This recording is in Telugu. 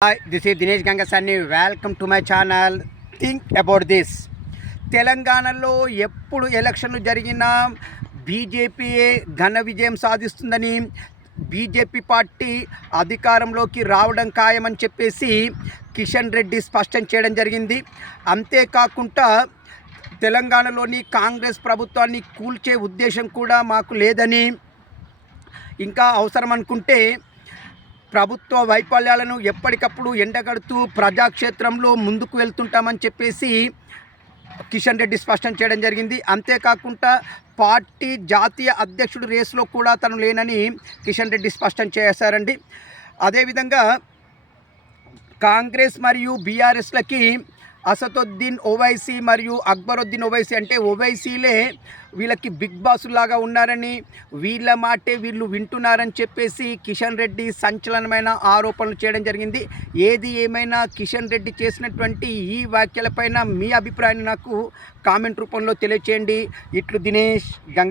Hi, this is Dinesh Gangasani. Welcome to my channel. Think about this. తెలంగాణలో ఎప్పుడు ఎలక్షన్లు జరిగినా బీజేపీయే ఘన విజయం సాధిస్తుందని, బీజేపీ పార్టీ అధికారంలోకి రావడం ఖాయమని చెప్పేసి కిషన్ రెడ్డి స్పష్టం చేయడం జరిగింది. అంతేకాకుండా తెలంగాణలోని కాంగ్రెస్ ప్రభుత్వాన్ని కూల్చే ఉద్దేశం కూడా మాకు లేదని, ఇంకా అవసరం అనుకుంటే ప్రభుత్వ వైఫల్యాలను ఎప్పటికప్పుడు ఎండగడుతూ ప్రజాక్షేత్రంలో ముందుకు వెళ్తుంటామని చెప్పేసి కిషన్ రెడ్డి స్పష్టం చేయడం జరిగింది. అంతేకాకుండా పార్టీ జాతీయ అధ్యక్షుడు రేసులో కూడా తను లేనని కిషన్ రెడ్డి స్పష్టం చేశారండి. అదేవిధంగా కాంగ్రెస్ మరియు బీఆర్ఎస్లకి అసదుద్దీన్ ఓవైసీ మరియు అక్బరుద్దీన్ ఓవైసీ అంటే ఓవైసీలే వీళ్ళకి బిగ్ బాసులాగా ఉన్నారని, వీళ్ళ మాటే వీళ్ళు వింటున్నారని చెప్పేసి కిషన్ రెడ్డి సంచలనమైన ఆరోపణలు చేయడం జరిగింది. ఏది ఏమైనా కిషన్ రెడ్డి చేసినటువంటి ఈ వ్యాఖ్యలపైన మీ అభిప్రాయాన్ని నాకు కామెంట్ రూపంలో తెలియచేయండి. ఇట్లు దినేష్ గంగ.